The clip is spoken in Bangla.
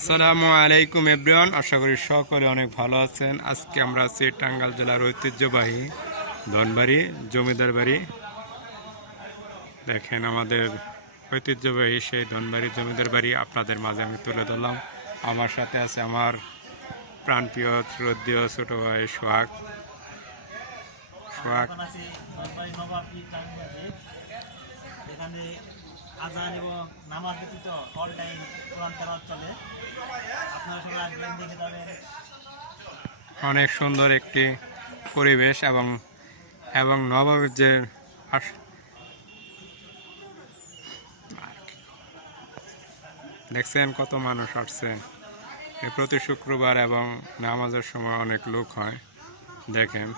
আসসালামু আলাইকুম এভরিওয়ান, আশা করি সকলে অনেক ভালো আছেন। আজকে আমরা আছি টাঙ্গাইল জেলার ঐতিহ্যবাহী ধনবাড়ি জমিদার বাড়ি। দেখেন আমাদের ঐতিহ্যবাহী সেই ধনবাড়ি জমিদার বাড়ি আপনাদের মাঝে আমি তুলে ধরলাম। আমার সাথে আছে আমার প্রাণপ্রিয় শ্রদ্ধেয় ছোট ভাই সোহাগ। আজান এবং নামাজ ব্যতীত অল টাইম কোরআন তেলাওয়াত চলে। আপনারা সবাই আসবেন, দেখে যাবেন। অনেক সুন্দর একটি পরিবেশ এবং নবাবের যে দেখছেন কত মানুষ আসছে প্রতি শুক্রবার এবং নামাজের সময় অনেক লোক হয়। দেখেন